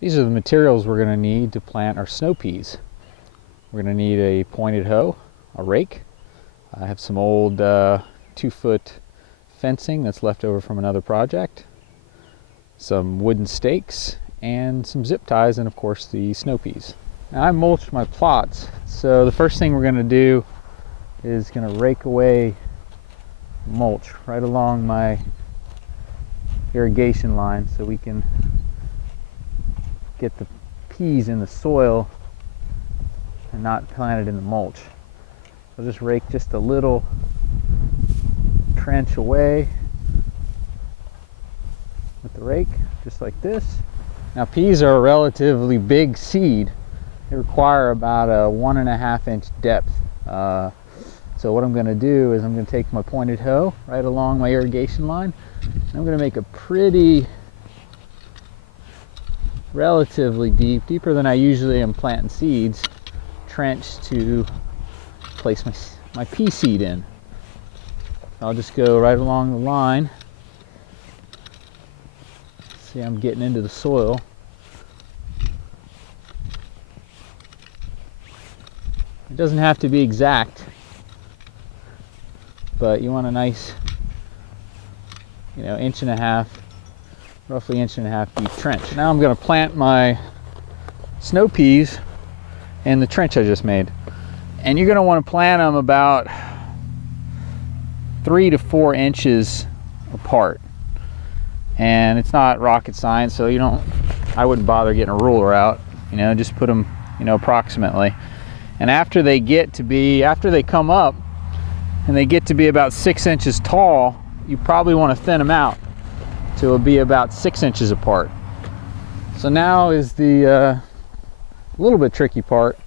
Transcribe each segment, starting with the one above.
These are the materials we're going to need to plant our snow peas. We're going to need a pointed hoe, a rake. I have some old 2-foot fencing that's left over from another project, some wooden stakes, and some zip ties, and of course the snow peas. Now I mulched my plots, so the first thing we're going to do is going to rake away mulch right along my irrigation line so we can get the peas in the soil and not plant it in the mulch. I'll just rake just a little trench away with the rake, just like this. Now peas are a relatively big seed. They require about a 1.5 inch depth. So what I'm going to do is I'm going to take my pointed hoe right along my irrigation line. I'm going to make a pretty relatively deep, deeper than I usually am planting seeds, trench to place my pea seed in. I'll just go right along the line. See, I'm getting into the soil. It doesn't have to be exact, but you want a nice, you know, 1.5 inch, roughly 1.5 inch deep trench. Now I'm going to plant my snow peas in the trench I just made. And you're going to want to plant them about 3 to 4 inches apart. And it's not rocket science, so I wouldn't bother getting a ruler out, you know, just put them, you know, approximately. And after they come up and they get to be about 6 inches tall, you probably want to thin them out so it'll be about 6 inches apart. So now is the little bit tricky part,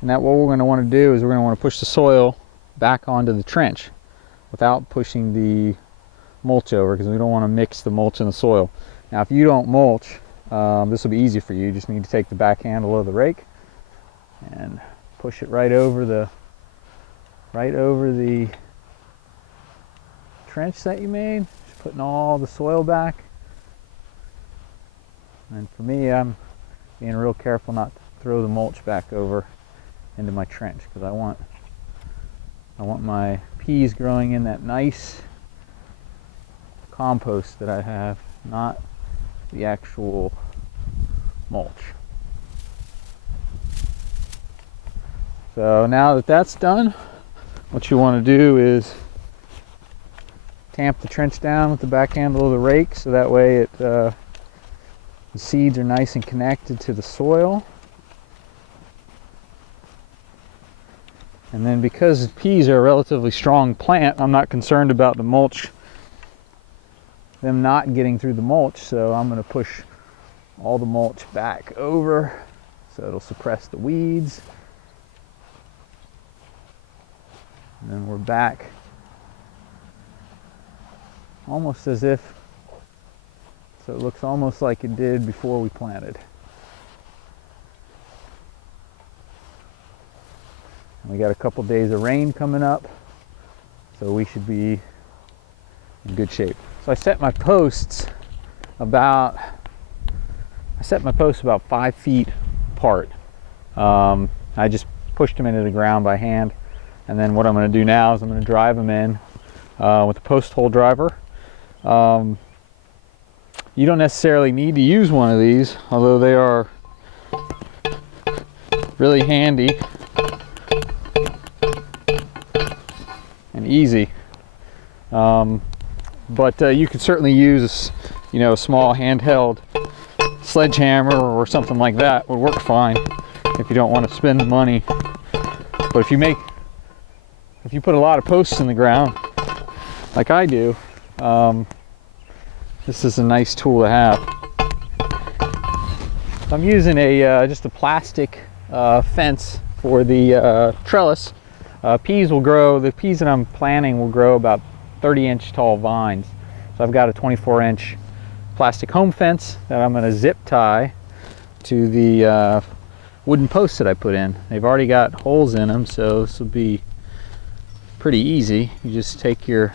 and that what we're going to want to do is we're going to want to push the soil back onto the trench without pushing the mulch over, because we don't want to mix the mulch and the soil. Now if you don't mulch, this will be easy for you. You just need to take the back handle of the rake and push it right over the trench that you made, just putting all the soil back. And for me, I'm being real careful not to throw the mulch back over into my trench, because I want my peas growing in that nice compost that I have, not the actual mulch. So now that that's done, what you want to do is tamp the trench down with the back handle of the rake, so that way the seeds are nice and connected to the soil. And then because peas are a relatively strong plant, I'm not concerned about the mulch, them not getting through the mulch, so I'm going to push all the mulch back over so it'll suppress the weeds. And then we're back almost as if, so it looks almost like it did before we planted. And we got a couple days of rain coming up, so we should be in good shape. So I set my posts about 5 feet apart. I just pushed them into the ground by hand. And then what I'm going to do now is I'm going to drive them in with a post hole driver. You don't necessarily need to use one of these, although they are really handy and easy. But you could certainly use, you know, a small handheld sledgehammer or something like that would work fine if you don't want to spend the money. But if you put a lot of posts in the ground, like I do, this is a nice tool to have. So I'm using just a plastic fence for the trellis. The peas that I'm planting will grow about 30-inch tall vines. So I've got a 24-inch plastic home fence that I'm going to zip tie to the wooden posts that I put in. They've already got holes in them, so this will be pretty easy. You just take your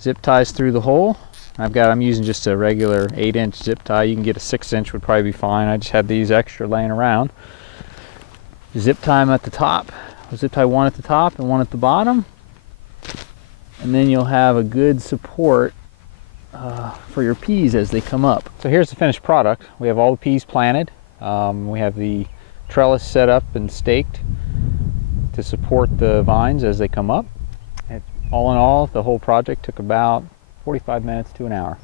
zip ties through the hole, I'm using just a regular 8-inch zip tie. You can get a 6-inch, would probably be fine. I just had these extra laying around. Zip tie them at the top. Zip tie one at the top and one at the bottom, and then you'll have a good support for your peas as they come up. So here's the finished product. We have all the peas planted. We have the trellis set up and staked to support the vines as they come up. All in all, the whole project took about 45 minutes to an hour.